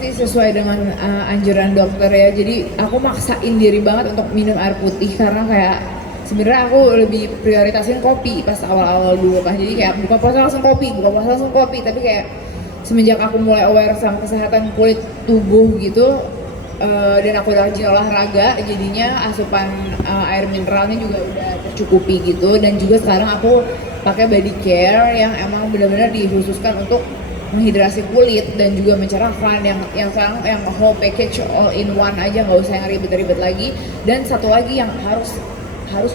sih sesuai dengan anjuran dokter ya. Jadi aku maksain diri banget untuk minum air putih karena kayak sebenarnya aku lebih prioritasin kopi pas awal-awal dulu kan. Jadi kayak buka puasa langsung kopi, buka puasa langsung kopi. Tapi kayak semenjak aku mulai aware sama kesehatan kulit tubuh gitu, dan aku udah rajin olahraga, jadinya asupan air mineralnya juga udah tercukupi gitu. Dan juga sekarang aku pakai body care yang emang benar-benar dikhususkan untuk menghidrasi kulit dan juga mencerahkan, yang sekarang yang whole package all in one aja, nggak usah yang ribet-ribet lagi. Dan satu lagi yang harus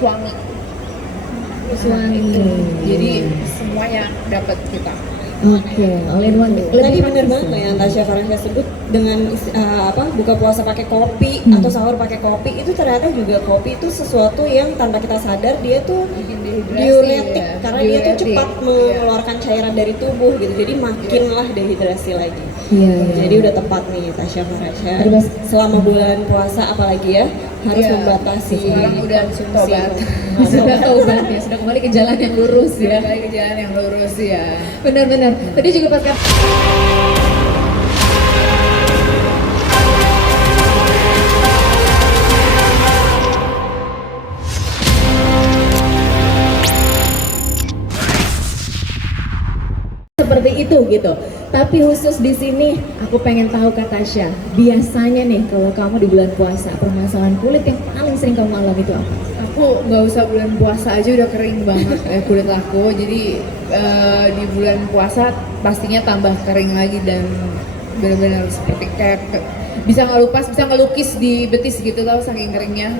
wangi. Itu. Jadi semuanya dapat kita. Oke, all in one. Tadi bener banget loh yang Tasya Farhansyah sebut dengan buka puasa pakai kopi atau sahur pakai kopi, itu ternyata juga kopi itu sesuatu yang tanpa kita sadar dia tuh diuretik ya. karena dia tuh cepat mengeluarkan cairan dari tubuh gitu, jadi makinlah dehidrasi lagi. Jadi udah tepat nih Tasya Farhansyah selama bulan puasa apalagi ya harus membatasi. Sekarang udah tobat. Sudah taubat ya, sudah kembali ke jalan yang lurus ya. Kembali ke jalan yang lurus ya. Benar-benar. Tadi juga pas seperti itu gitu. Tapi khusus di sini aku pengen tahu Kak Tasya, biasanya nih kalau kamu di bulan puasa permasalahan kulit yang paling sering kamu alami itu apa? Aku nggak usah bulan puasa aja udah kering banget kulit aku. Jadi di bulan puasa pastinya tambah kering lagi dan benar-benar seperti kayak bisa ngelupas, bisa ngelukis di betis gitu tau saking keringnya.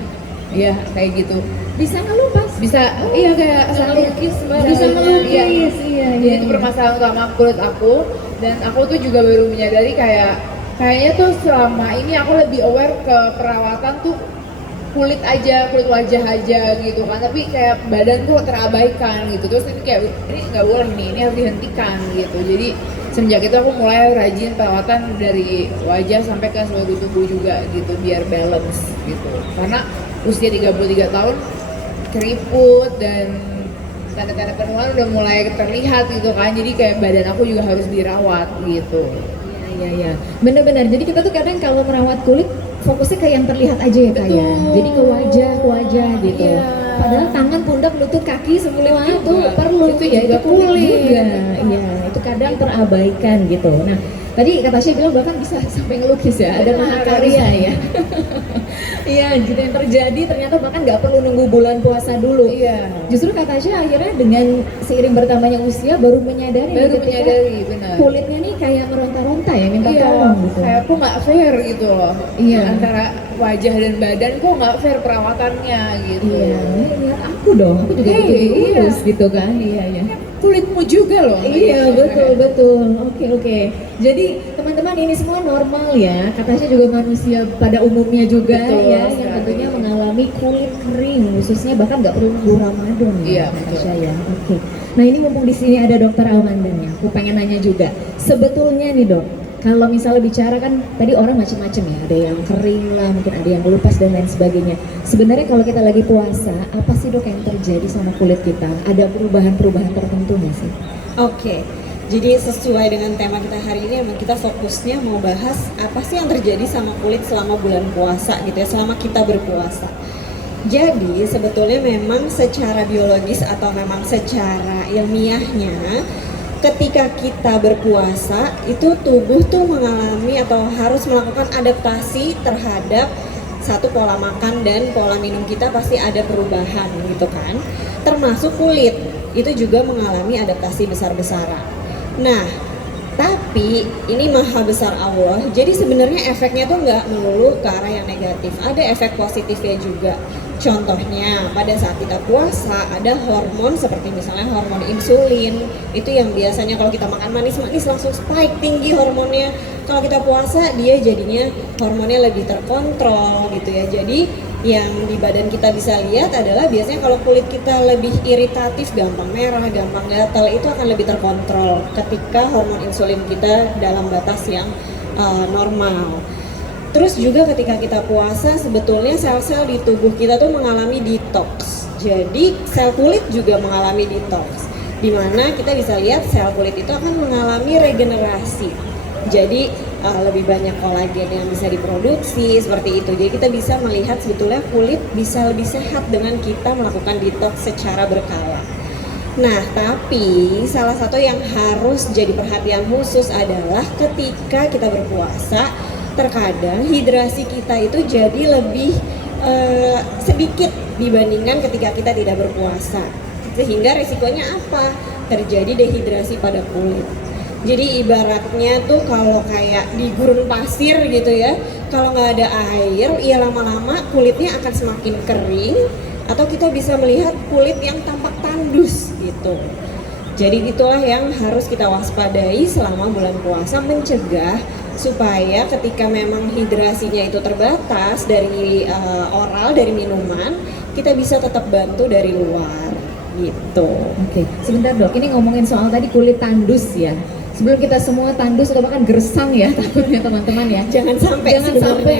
Iya kayak gitu. Bisa ngelupas? Bisa, iya kayak ngelukis mbak. Bisa ngelukis, iya. Jadi itu permasalahan utama kulit aku. Dan aku tuh juga baru menyadari kayaknya tuh selama ini aku lebih aware ke perawatan tuh kulit wajah aja gitu kan, tapi kayak badan tuh terabaikan gitu. Terus ini kayak ini nggak boleh nih, ini harus dihentikan gitu. Jadi semenjak itu aku mulai rajin perawatan dari wajah sampai ke seluruh tubuh juga gitu biar balance gitu. Karena usia 33 tahun keriput dan tanda-tanda penuaan udah mulai terlihat gitu kan. Jadi kayak badan aku juga harus dirawat gitu. Iya. Benar-benar. Jadi kita tuh kadang kalau merawat kulit fokusnya ke yang terlihat aja ya Kak ya. Jadi ke wajah gitu. Iya. Padahal tangan, pundak, lutut, kaki semua itu perlu itu ya, juga itu kulit kulit. juga. Iya, itu kadang terabaikan gitu. Nah, tadi Kak Tasya bilang bahkan bisa sampai ngelukis ya, ada mahakarya ya. Iya, gitu yang terjadi ternyata bahkan nggak perlu nunggu bulan puasa dulu. Iya. Justru Kak Tasya akhirnya dengan seiring bertambahnya usia baru menyadari ketika benar. kulitnya nih kayak meronta-ronta ya, minta tolong gitu. Kayak aku nggak fair gitu loh. Iya. Antara wajah dan badan kok nggak fair perawatannya gitu. Iya, lihat aku dong, aku juga butuh diurus gitu kan. Iya. Kulitmu juga loh. Iya, betul. Oke. Jadi teman-teman ini semua normal ya. Katanya juga manusia pada umumnya juga Betul, ya, yang sekali. tentunya mengalami kulit kering, khususnya bahkan nggak perlu nunggu Ramadan Iya, ya, Kak betul. Tasya ya. Oke. Nah ini mumpung di sini ada Dokter Almandan ya, aku pengen nanya juga. Sebetulnya nih dok, kalau misalnya bicara kan tadi orang macam-macam ya, ada yang kering lah, mungkin ada yang lupas dan lain sebagainya. Sebenarnya kalau kita lagi puasa, apa sih dok yang terjadi sama kulit kita? Ada perubahan-perubahan tertentu nggak sih? Oke, jadi sesuai dengan tema kita hari ini emang kita fokusnya mau bahas apa sih yang terjadi sama kulit selama bulan puasa gitu ya, selama kita berpuasa. Jadi sebetulnya memang secara biologis atau memang secara ilmiahnya ketika kita berpuasa itu tubuh tuh mengalami atau harus melakukan adaptasi terhadap satu pola makan dan pola minum kita pasti ada perubahan gitu kan, termasuk kulit itu juga mengalami adaptasi besar-besaran. Nah, tapi ini maha besar Allah, jadi sebenarnya efeknya tuh nggak melulu ke arah yang negatif, ada efek positifnya juga. Contohnya pada saat kita puasa ada hormon seperti misalnya hormon insulin, itu yang biasanya kalau kita makan manis-manis langsung spike tinggi hormonnya. Kalau kita puasa dia jadinya hormonnya lebih terkontrol gitu ya. Jadi yang di badan kita bisa lihat adalah biasanya kalau kulit kita lebih iritatif, gampang merah, gampang gatal, itu akan lebih terkontrol ketika hormon insulin kita dalam batas yang normal. Terus juga ketika kita puasa sebetulnya sel-sel di tubuh kita tuh mengalami detox. Jadi sel kulit juga mengalami detox. Dimana kita bisa lihat sel kulit itu akan mengalami regenerasi. Jadi lebih banyak kolagen yang bisa diproduksi seperti itu. Jadi kita bisa melihat sebetulnya kulit bisa lebih sehat dengan kita melakukan detox secara berkala. Nah, tapi salah satu yang harus jadi perhatian khusus adalah ketika kita berpuasa, terkadang hidrasi kita itu jadi lebih sedikit dibandingkan ketika kita tidak berpuasa. Sehingga resikonya apa? Terjadi dehidrasi pada kulit. Jadi ibaratnya tuh kalau kayak di gurun pasir gitu ya, kalau nggak ada air, ya lama-lama kulitnya akan semakin kering, atau kita bisa melihat kulit yang tampak tandus gitu. Jadi itulah yang harus kita waspadai selama bulan puasa, mencegah supaya ketika memang hidrasinya itu terbatas dari oral, dari minuman, kita bisa tetap bantu dari luar gitu. Oke, sebentar dok, ini ngomongin soal tadi kulit tandus ya. Sebelum kita semua tandus atau bahkan gersang ya takutnya teman-teman ya. Jangan sampai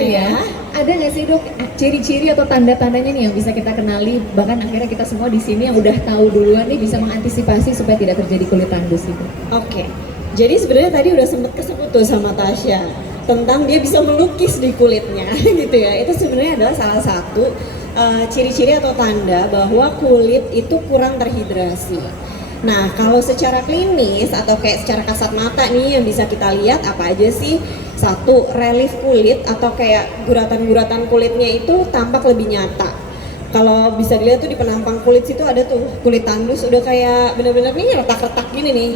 ya. Ada nggak sih dok ciri-ciri atau tanda-tandanya nih yang bisa kita kenali, bahkan akhirnya kita semua di sini yang udah tahu duluan nih bisa mengantisipasi supaya tidak terjadi kulit tandus itu? Oke. Jadi sebenarnya tadi udah sempat kesebut tuh sama Tasya tentang dia bisa melukis di kulitnya gitu ya. Itu sebenarnya adalah salah satu ciri-ciri atau tanda bahwa kulit itu kurang terhidrasi. Nah, kalau secara klinis atau kayak secara kasat mata nih yang bisa kita lihat apa aja sih? Satu, relief kulit atau kayak guratan-guratan kulitnya itu tampak lebih nyata. Kalau bisa dilihat tuh di penampang kulit situ ada tuh kulit tandus udah kayak bener-bener nih retak-retak gini nih.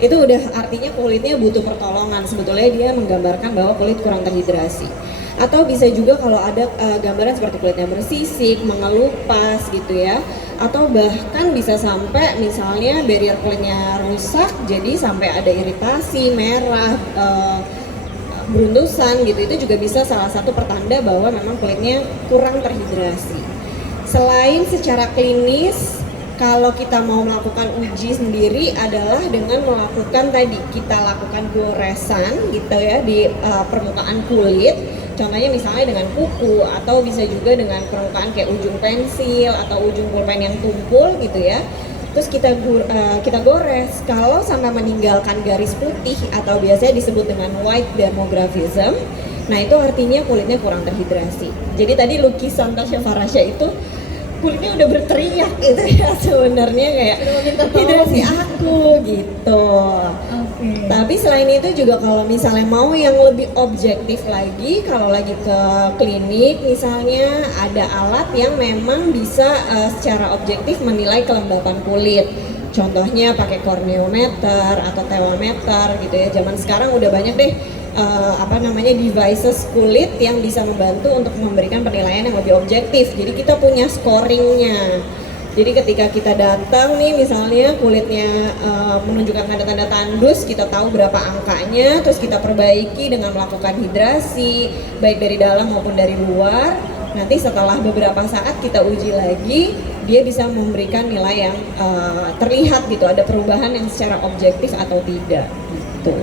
Itu udah artinya kulitnya butuh pertolongan. Sebetulnya dia menggambarkan bahwa kulit kurang terhidrasi. Atau bisa juga kalau ada gambaran seperti kulitnya bersisik, mengelupas gitu ya, atau bahkan bisa sampai misalnya barrier kulitnya rusak jadi sampai ada iritasi, merah, beruntusan gitu. Itu juga bisa salah satu pertanda bahwa memang kulitnya kurang terhidrasi. Selain secara klinis, kalau kita mau melakukan uji sendiri adalah dengan melakukan tadi kita lakukan goresan gitu ya di permukaan kulit. Contohnya misalnya dengan kuku atau bisa juga dengan permukaan kayak ujung pensil atau ujung pulpen yang tumpul gitu ya. Terus kita gores kalau sampai meninggalkan garis putih atau biasanya disebut dengan white dermographism. Nah itu artinya kulitnya kurang terhidrasi. Jadi tadi lukisan Tasya Farasya itu kulitnya udah berteriak gitu ya sebenarnya kayak hidrasi aku gitu. Okay. Tapi selain itu juga kalau misalnya mau yang lebih objektif lagi, kalau lagi ke klinik misalnya ada alat yang memang bisa secara objektif menilai kelembapan kulit. Contohnya pakai corneometer atau telometer gitu ya. Zaman sekarang udah banyak deh devices kulit yang bisa membantu untuk memberikan penilaian yang lebih objektif. Jadi kita punya scoringnya. Jadi ketika kita datang nih misalnya kulitnya menunjukkan tanda-tanda tandus, kita tahu berapa angkanya, terus kita perbaiki dengan melakukan hidrasi baik dari dalam maupun dari luar. Nanti setelah beberapa saat kita uji lagi, dia bisa memberikan nilai yang terlihat gitu, ada perubahan yang secara objektif atau tidak gitu.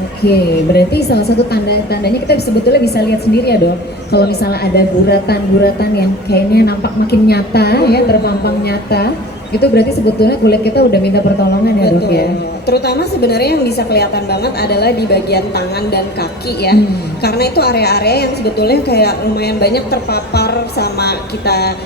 Oke, berarti salah satu tanda-tandanya kita sebetulnya bisa lihat sendiri ya dok. Kalau misalnya ada guratan-guratan yang kayaknya nampak makin nyata ya, terpampang nyata, itu berarti sebetulnya kulit kita udah minta pertolongan ya dok ya. Terutama sebenarnya yang bisa kelihatan banget adalah di bagian tangan dan kaki ya. Karena itu area-area yang sebetulnya kayak lumayan banyak terpapar sama kita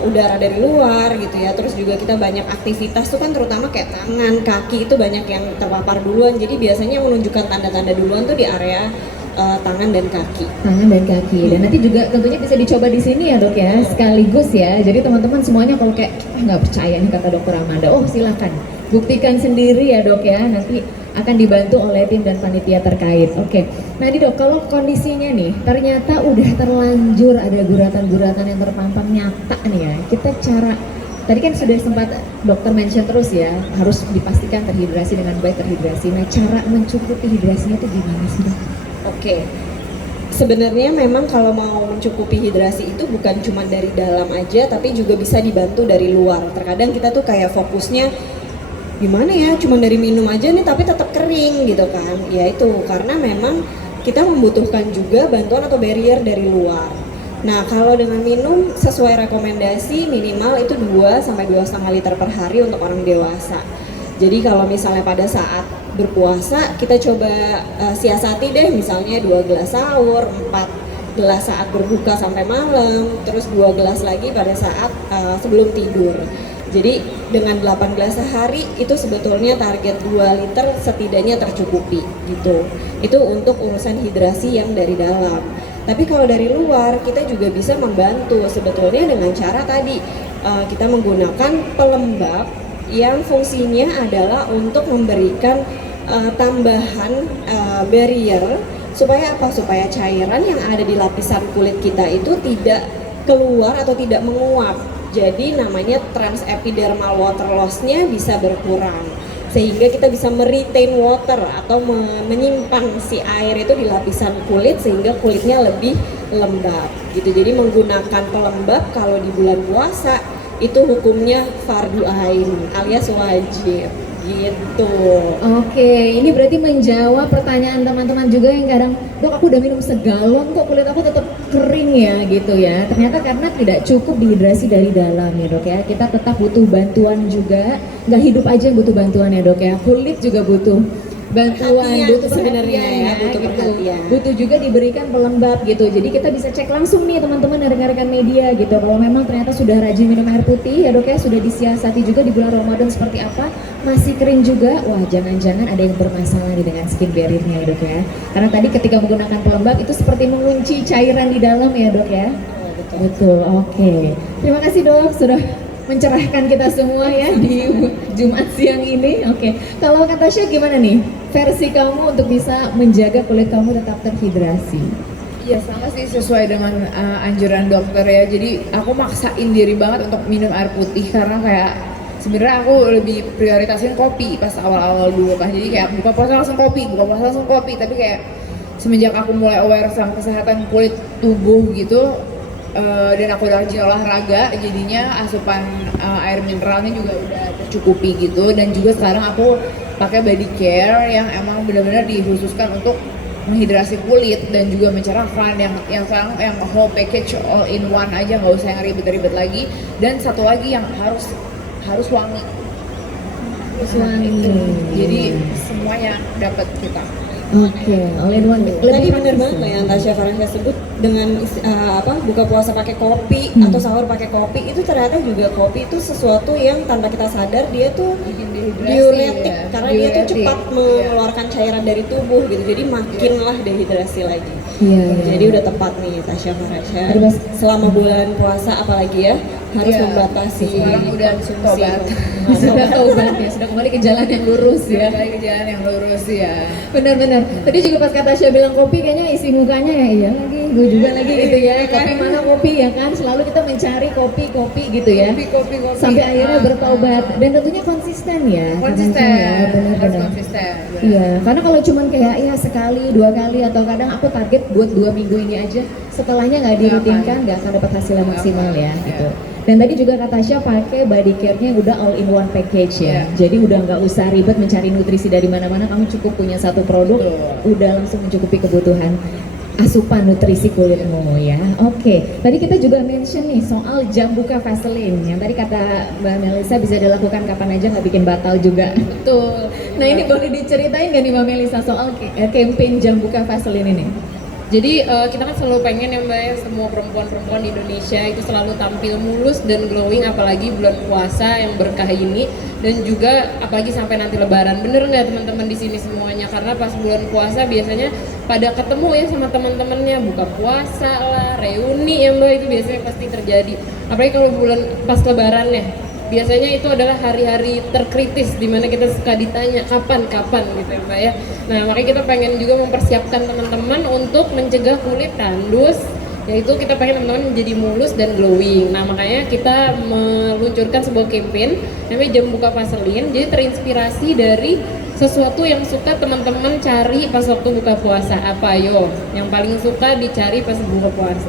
udara dari luar gitu ya. Terus juga kita banyak aktivitas tuh kan, terutama kayak tangan, kaki itu banyak yang terpapar duluan. Jadi biasanya yang menunjukkan tanda-tanda duluan tuh di area tangan dan kaki. Tangan dan kaki. Dan nanti juga tentunya bisa dicoba di sini ya dok ya, sekaligus ya. Jadi teman-teman semuanya kalau kayak nggak percaya nih kata dokter Amanda, oh silakan buktikan sendiri ya dok ya. Nanti akan dibantu oleh tim dan panitia terkait. Oke. Nah ini dok, kalau kondisinya nih ternyata udah terlanjur ada guratan-guratan yang terpampang nyata nih ya, kita cara tadi kan sudah sempat dokter mention terus ya, harus dipastikan terhidrasi dengan baik terhidrasi. Nah cara mencukupi hidrasinya itu gimana sih dok? Oke, sebenarnya memang kalau mau mencukupi hidrasi itu bukan cuma dari dalam aja, tapi juga bisa dibantu dari luar. Terkadang kita tuh kayak fokusnya gimana ya, cuma dari minum aja nih tapi tetap kering gitu kan. Ya itu karena memang kita membutuhkan juga bantuan atau barrier dari luar. Nah kalau dengan minum sesuai rekomendasi minimal itu 2 sampai 2,5 liter per hari untuk orang dewasa. Jadi kalau misalnya pada saat berpuasa kita coba siasati deh, misalnya 2 gelas sahur, 4 gelas saat berbuka sampai malam, terus 2 gelas lagi pada saat sebelum tidur. Jadi dengan 8 gelas sehari itu sebetulnya target 2 liter setidaknya tercukupi gitu. Itu untuk urusan hidrasi yang dari dalam. Tapi kalau dari luar kita juga bisa membantu sebetulnya dengan cara tadi kita menggunakan pelembab yang fungsinya adalah untuk memberikan tambahan barrier supaya apa? Supaya cairan yang ada di lapisan kulit kita itu tidak keluar atau tidak menguap. Jadi namanya transepidermal water loss-nya bisa berkurang sehingga kita bisa meretain water atau menyimpan si air itu di lapisan kulit sehingga kulitnya lebih lembab gitu. Jadi menggunakan pelembab kalau di bulan puasa itu hukumnya fardu ain alias wajib gitu. Oke, ini berarti menjawab pertanyaan teman-teman juga yang kadang, dok aku udah minum segalon kok kulit aku tetap kering ya gitu ya. Ternyata karena tidak cukup dehidrasi dari dalam ya dok ya. Kita tetap butuh bantuan juga, nggak hidup aja yang butuh bantuan ya dok ya. Kulit juga butuh bantuan, Perhatian butuh sebenarnya perhatian ya, butuh gitu. perhatian. Butuh juga diberikan pelembab gitu. Jadi kita bisa cek langsung nih teman-teman dari rekan media gitu. Kalau memang ternyata sudah rajin minum air putih ya dok ya, sudah disiasati juga di bulan Ramadan seperti apa, masih kering juga, wah jangan-jangan ada yang bermasalah nih dengan skin barrier-nya ya dok ya. Karena tadi ketika menggunakan pelembab itu seperti mengunci cairan di dalam ya dok ya. Betul, oke. Terima kasih dok sudah mencerahkan kita semua ya di Jumat siang ini. Oke, kalau kata Tasya gimana nih versi kamu untuk bisa menjaga kulit kamu tetap terhidrasi? Ya sama sih, sesuai dengan anjuran dokter ya. Jadi aku maksain diri banget untuk minum air putih karena kayak sebenarnya aku lebih prioritasin kopi pas awal-awal dulu kan. Jadi kayak buka puasa langsung kopi, buka puasa langsung kopi. Tapi kayak semenjak aku mulai aware sama kesehatan kulit tubuh gitu, dan aku udah rajin olahraga, jadinya asupan air mineralnya juga udah tercukupi gitu. Dan juga sekarang aku pakai body care yang emang benar-benar dikhususkan untuk menghidrasi kulit dan juga mencerahkan, yang sekarang yang whole package all in one aja, nggak usah yang ribet-ribet lagi. Dan satu lagi yang harus wangi. Harus wangi. Jadi semuanya dapat kita. Oke, all in one. Tadi bener praktis banget loh yang Tasya Farhansyah sebut dengan buka puasa pakai kopi atau sahur pakai kopi, itu ternyata juga kopi itu sesuatu yang tanpa kita sadar dia tuh Bikin dehidrasi, diuretik ya. karena dia tuh Diuretik, cepat iya. mengeluarkan cairan dari tubuh gitu, jadi makinlah dehidrasi lagi. Iya, iya. Jadi udah tepat nih Tasya Farhansyah Terus- selama bulan puasa apalagi ya harus Iya. membatasi Sekarang udah konsumsi. tobat. sudah taubat ya, sudah kembali ke jalan yang lurus ya. Kembali ke jalan yang lurus ya. Benar-benar. Tadi juga pas kata Tasya bilang kopi, kayaknya isi mukanya ya iya lagi, gue juga lagi gitu ya. Kopi mana kopi ya kan? Selalu kita mencari kopi gitu ya. Kopi. Sampai akhirnya bertobat dan tentunya konsisten ya. Konsisten, ya, harus benar-benar. konsisten. Iya, karena kalau cuman kayak ya sekali, 2 kali atau kadang aku target buat 2 minggu ini aja, setelahnya nggak dirutinkan nggak akan dapat hasil yang maksimal ya gitu. Dan tadi juga kata Tasya pakai body care-nya udah all in one package ya. Jadi udah nggak usah ribet mencari nutrisi dari mana-mana, kamu cukup punya satu produk, udah langsung mencukupi kebutuhan asupan nutrisi kulitmu ya. Oke, tadi kita juga mention nih soal jam buka Vaseline yang tadi kata Mbak Melisa bisa dilakukan kapan aja, nggak bikin batal juga. Betul. Nah ini boleh diceritain nggak nih Mbak Melisa soal campaign jam buka Vaseline ini? Jadi kita kan selalu pengen ya Mbak ya, semua perempuan-perempuan di Indonesia itu selalu tampil mulus dan glowing, apalagi bulan puasa yang berkah ini, dan juga apalagi sampai nanti Lebaran. Bener nggak teman-teman di sini semuanya? Karena pas bulan puasa biasanya pada ketemu ya sama teman-temannya, buka puasa lah, reuni ya Mbak, itu biasanya pasti terjadi. Apalagi kalau bulan pas Lebaran ya. Biasanya itu adalah hari-hari terkritis di mana kita suka ditanya kapan gitu ya Mbak ya. Nah makanya kita pengen juga mempersiapkan teman-teman untuk mencegah kulit tandus, yaitu kita pengen teman-teman menjadi mulus dan glowing. Nah makanya kita meluncurkan sebuah campaign namanya Jam Buka Vaseline. Jadi terinspirasi dari sesuatu yang suka teman-teman cari pas waktu buka puasa. Apa yo? Yang paling suka dicari pas buka puasa.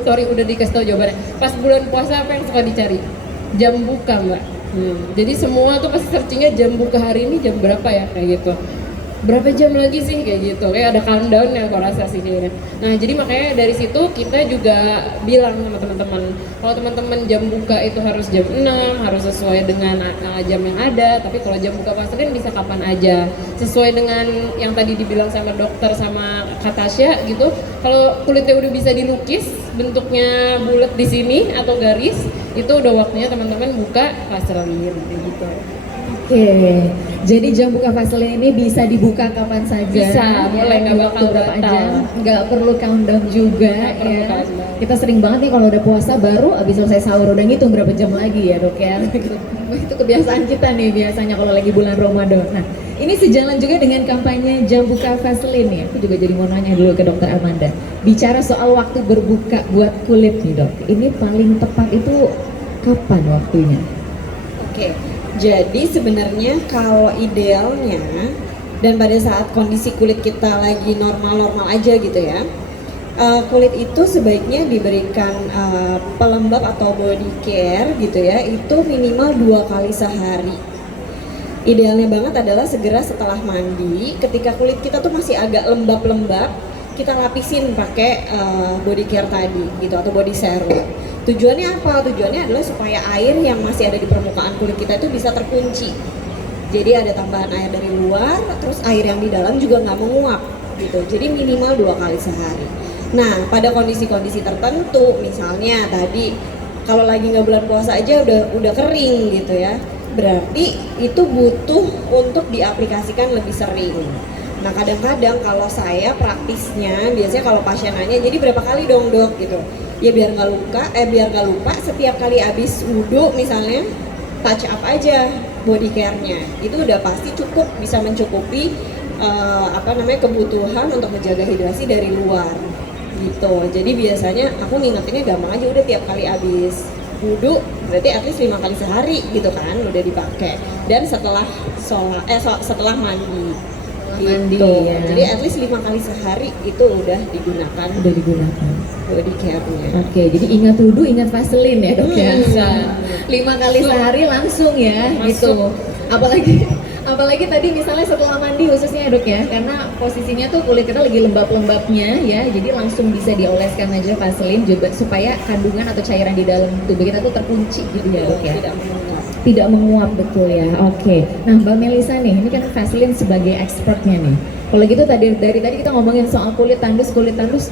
Sorry udah dikasih tau jawabannya. Pas bulan puasa apa yang suka dicari? Jam buka Mbak. Jadi semua tuh pasti searchingnya jam buka hari ini jam berapa ya kayak gitu. berapa jam lagi sih kayak gitu, kayak ada countdown yang aku rasa sih kayaknya. Nah jadi makanya dari situ kita juga bilang sama teman-teman, kalau teman-teman jam buka itu harus jam 6, harus sesuai dengan jam yang ada, tapi kalau jam buka Vaseline bisa kapan aja sesuai dengan yang tadi dibilang sama dokter sama Kak Tasya gitu. Kalau kulitnya udah bisa dilukis bentuknya bulat di sini atau garis, itu udah waktunya teman-teman buka Vaseline kayak gitu. Oke, jadi jam buka Vaseline ini bisa dibuka kapan saja. Bisa, boleh, nggak bakal Waktu berapa batal. jam, nggak perlu countdown juga Nggak perlu ya. countdown. Kita sering banget nih kalau udah puasa baru abis selesai sahur udah ngitung berapa jam lagi ya dok ya. Itu kebiasaan kita nih biasanya kalau lagi bulan Ramadan. Nah, ini sejalan juga dengan kampanye jam buka Vaseline nih. Aku juga jadi mau nanya dulu ke dokter Amanda. Bicara soal waktu berbuka buat kulit nih dok, ini paling tepat itu kapan waktunya? Oke, jadi sebenarnya kalau idealnya dan pada saat kondisi kulit kita lagi normal-normal aja gitu ya, kulit itu sebaiknya diberikan pelembab atau body care gitu ya, itu minimal 2 kali sehari. Idealnya banget adalah segera setelah mandi, ketika kulit kita tuh masih agak lembab-lembab, kita lapisin pakai body care tadi gitu atau body serum. Tujuannya apa? Tujuannya adalah supaya air yang masih ada di permukaan kulit kita itu bisa terkunci. Jadi ada tambahan air dari luar, terus air yang di dalam juga nggak menguap gitu. Jadi minimal 2 kali sehari. Nah, pada kondisi-kondisi tertentu, misalnya tadi kalau lagi nggak bulan puasa aja udah kering gitu ya, berarti itu butuh untuk diaplikasikan lebih sering. Nah kadang-kadang kalau saya praktisnya biasanya kalau pasien nanya, jadi berapa kali dong dok gitu? Ya biar nggak lupa setiap kali habis wudhu misalnya touch up aja body care-nya. Itu udah pasti cukup bisa mencukupi kebutuhan untuk menjaga hidrasi dari luar gitu. Jadi biasanya aku ngingetinnya gampang aja, udah tiap kali habis wudhu berarti at least 5 kali sehari gitu kan udah dipakai, dan setelah setelah mandi Mandi, gitu. ya. Jadi at least 5 kali sehari itu udah digunakan Udah digunakan. body care-nya. Oke, jadi ingat wudhu, ingat Vaseline ya dok ya. Bisa. 5 kali sehari langsung ya, gitu. Apalagi tadi misalnya setelah mandi khususnya ya dok ya, karena posisinya tuh kulit kita lagi lembab-lembabnya ya, jadi langsung bisa dioleskan aja Vaseline juga supaya kandungan atau cairan di dalam tubuh kita tuh terkunci gitu ya dok ya. Tidak menguap. Tidak menguap, betul ya. Oke. Nah, Mbak Melisa nih, ini kan Vaseline sebagai expertnya nih. Kalau gitu dari tadi kita ngomongin soal kulit tandus,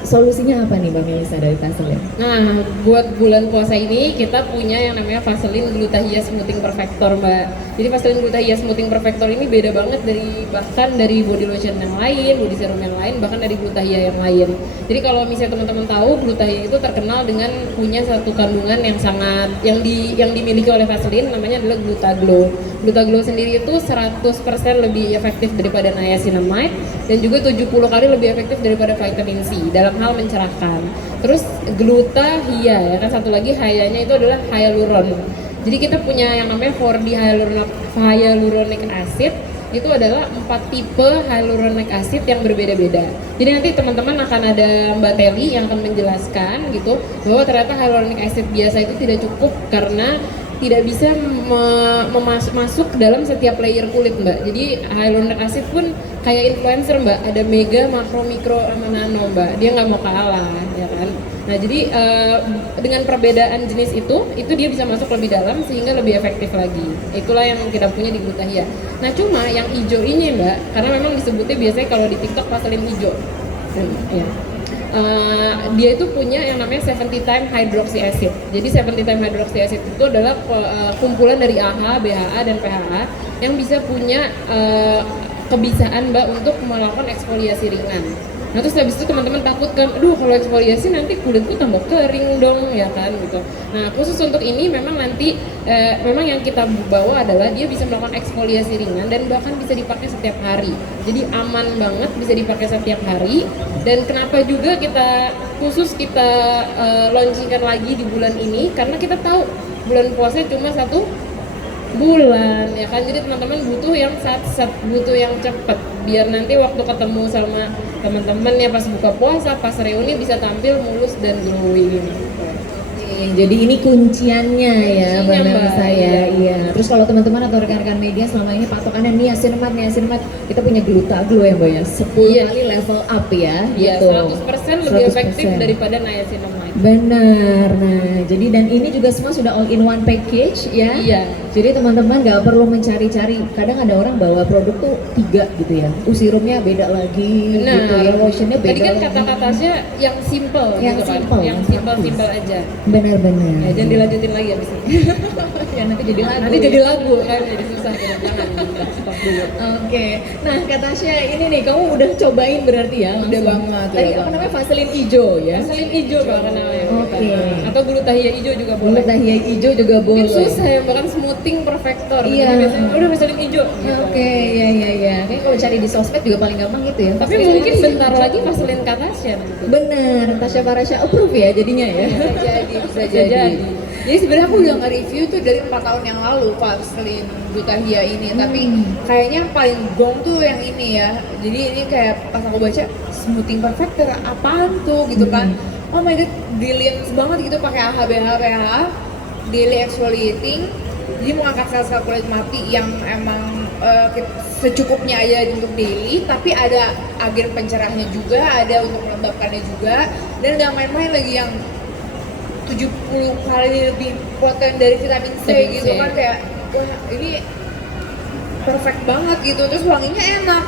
solusinya apa nih Mbak Melisa dari Vaseline? Nah, buat bulan puasa ini kita punya yang namanya Vaseline Glutathione Smoothing Perfector, Mbak. Jadi Vaseline Glutathione Smoothing Perfector ini beda banget bahkan dari body lotion yang lain, body serum yang lain, bahkan dari Glutathione yang lain. Jadi kalau misalnya teman-teman tahu, Glutathione itu terkenal dengan punya satu kandungan yang dimiliki oleh Vaseline, namanya adalah Glutaglow. Glutaglow sendiri itu 100% lebih efektif daripada niacinamide dan juga 70 kali lebih efektif daripada vitamin C dalam hal mencerahkan. Terus Glutathione ya kan, satu lagi hayanya itu adalah hyaluron. Jadi kita punya yang namanya 4D hyaluronic acid, itu adalah 4 tipe hyaluronic acid yang berbeda-beda. Jadi nanti teman-teman akan ada Mbak Teli yang akan menjelaskan gitu bahwa ternyata hyaluronic acid biasa itu tidak cukup karena tidak bisa masuk dalam setiap layer kulit Mbak. Jadi hyaluronic acid pun kayak influencer Mbak, ada mega, makro, mikro, sama nano Mbak. Dia nggak mau kalah ya kan. Nah jadi dengan perbedaan jenis itu dia bisa masuk lebih dalam sehingga lebih efektif lagi. Itulah yang kita punya di Glutathione. Nah cuma yang hijau ini Mbak, karena memang disebutnya biasanya kalau di TikTok Vaseline hijau. Ya. Dia itu punya yang namanya 70 time hydroxy acid. Jadi 70 time hydroxy acid itu adalah kumpulan dari AHA, BHA, dan PHA yang bisa punya kebiasaan Mbak untuk melakukan eksfoliasi ringan. Nah terus habis itu teman-teman takut kan, aduh kalau eksfoliasi nanti kulitku tambah kering dong ya kan gitu. Nah khusus untuk ini memang nanti memang yang kita bawa adalah dia bisa melakukan eksfoliasi ringan dan bahkan bisa dipakai setiap hari. Jadi aman banget, bisa dipakai setiap hari. Dan kenapa juga kita launchingkan lagi di bulan ini, karena kita tahu bulan puasa cuma 1 bulan ya kan, jadi teman-teman butuh yang butuh yang cepet biar nanti waktu ketemu sama teman-teman ya pas buka puasa, pas reuni bisa tampil mulus dan glowing. Oke, Nih, jadi ini kunciannya ya, Kuncinya, benar Mbak. saya. Iya. Terus kalau teman-teman atau rekan-rekan media selama ini patokannya niacinamide, kita punya Glutaglo ya, Mbak ya. 10 Iya. kali level up ya. Iya, gitu. 100% lebih efektif 100%. daripada niacinamide. Benar. Nah, jadi dan ini juga semua sudah all in one package ya. Iya. Jadi teman-teman nggak perlu mencari-cari. Kadang ada orang bawa produk tuh 3 gitu ya. Serumnya beda lagi Benar. gitu ya, lotionnya beda Tadi kan lagi. kata-katanya yang simple Yang gitu kan. simple, Yang simple aja. Benar-benar. Ya, jangan dilanjutin lagi abis ini. Ya nanti jadi lagu. Nanti ya. jadi lagu kan, jadi susah. Jangan, udah, stop dulu. Oke, nah Kak Tasya ini nih kamu udah cobain berarti ya? Udah langsung. banget, Tadi udah apa banget. namanya Vaseline hijau ya? Vaseline hijau bahkan namanya. Oke. Atau glutathione hijau juga boleh. Boleh dahlia hijau juga Mungkin boleh. susah ya, bahkan smoothing perfector. Iya. Jadi biasanya udah Vaseline hijau. Gitu. Oke, ya. Kayaknya kalau cari di sosmed juga paling gampang gitu ya. Tapi Vaseline mungkin hijau. bentar lagi Vaseline Katasya nanti. Bener, Tasya Farasya approve ya jadinya ya. Bisa Bisa jadi. jadi. Jadi sebenarnya aku udah nge-review tuh dari 4 tahun yang lalu Vaseline Glutahia ini, tapi kayaknya yang paling gong tuh yang ini ya. Jadi ini kayak pas aku baca smoothing perfector apaan tuh gitu kan. Oh my god, brilliant banget gitu pakai AHA daily exfoliating. Jadi mengangkat sel-sel kulit mati yang emang secukupnya aja untuk daily, tapi ada agen pencerahnya juga, ada untuk melembabkannya juga, dan nggak main-main lagi yang 70 kali lebih poten dari vitamin C Vitamin gitu C. kan, kayak wah ini perfect banget gitu, terus wanginya enak.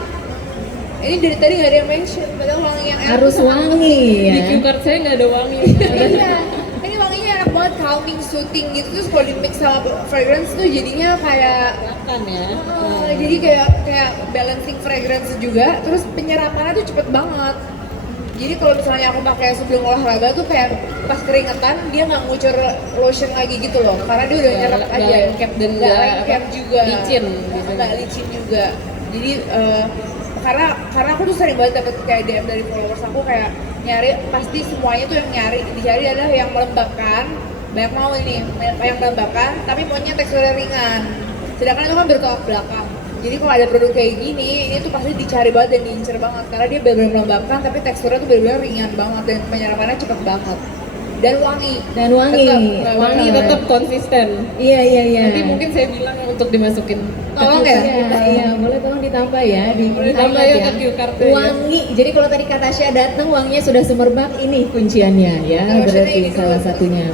Ini dari tadi nggak ada yang mention, padahal wangi yang enak Harus tuh wangi Di ya. cue card saya nggak ada wangi. Iya, ini wanginya enak banget, calming, soothing gitu, terus kalau di mix sama fragrance tuh jadinya kayak Makan ya. jadi kayak balancing fragrance juga, terus penyerapannya tuh cepet banget. Jadi kalau misalnya aku pakai sebelum olahraga tuh kayak pas keringetan dia nggak ngucur lotion lagi gitu loh, karena dia udah nyerap Nggak aja. lengket dan nggak nggak lengket apa, juga, licin gitu. nggak licin juga. Jadi karena aku tuh sering banget dapet kayak DM dari followers aku kayak nyari, pasti semuanya tuh yang dicari adalah yang melembabkan, banyak mau ini yang melembabkan tapi maunya teksturnya ringan, sedangkan itu kan bertolak belakang. Jadi kalau ada produk kayak gini, ini tuh pasti dicari banget dan diincer banget karena dia benar-benar melembabkan tapi teksturnya tuh benar-benar ringan banget dan penyerapannya cepet banget dan wangi. Dan wangi. Tetap, Wangi tetap konsisten. Iya. Nanti mungkin saya bilang untuk dimasukin. Tolong ya. Iya, boleh tolong ditambah ya Boleh highlight tambah ya ke cue card-nya ya. Wangi. Jadi kalau tadi kata Tasya datang wanginya sudah semerbak, ini kunciannya ya, Lotionnya berarti ini salah dulu. satunya.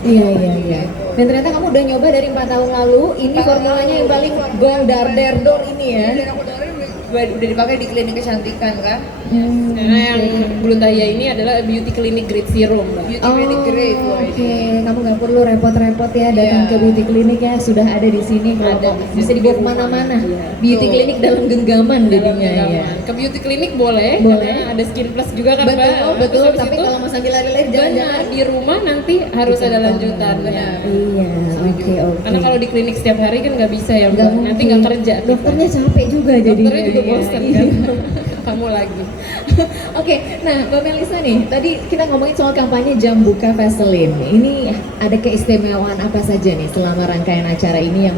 Iya. Dan ternyata kamu udah nyoba dari 4 tahun lalu, ini 4 tahun formulanya yang lalu. paling gold darderdor ini ya. Dan aku dengerin udah dipakai di klinik kecantikan kan. Karena yang Glutahia ini adalah beauty clinic grade serum, Mbak. Beauty clinic grade boy. Oke, kamu nggak perlu repot-repot ya datang Iya. ke beauty clinic ya, sudah ada di sini. Ada Kalau di bisa sini. dibawa kemana-mana. Iya. Beauty Tuh. clinic dalam genggaman jadinya Dalam ya. Ke beauty clinic boleh, Boleh. karena ada skin plus juga kan, Betul, Mbak. betul. Terus habis Tapi itu, kalau mau sambil lari-lari jangan-jangan. benar, di rumah nanti harus ada lanjutan, benar. Iya, oke. Karena kalau di klinik setiap hari kan nggak bisa ya, Nggak Mbak. Nanti mungkin. nggak kerja. kita. Dokternya capek juga jadinya. Dokternya juga ya. bosan Iya. kan. Kamu lagi. Oke, nah Mbak Melisa nih, tadi kita ngomongin soal kampanye Jam Buka Vaseline. Ini ada keistimewaan apa saja nih selama rangkaian acara ini yang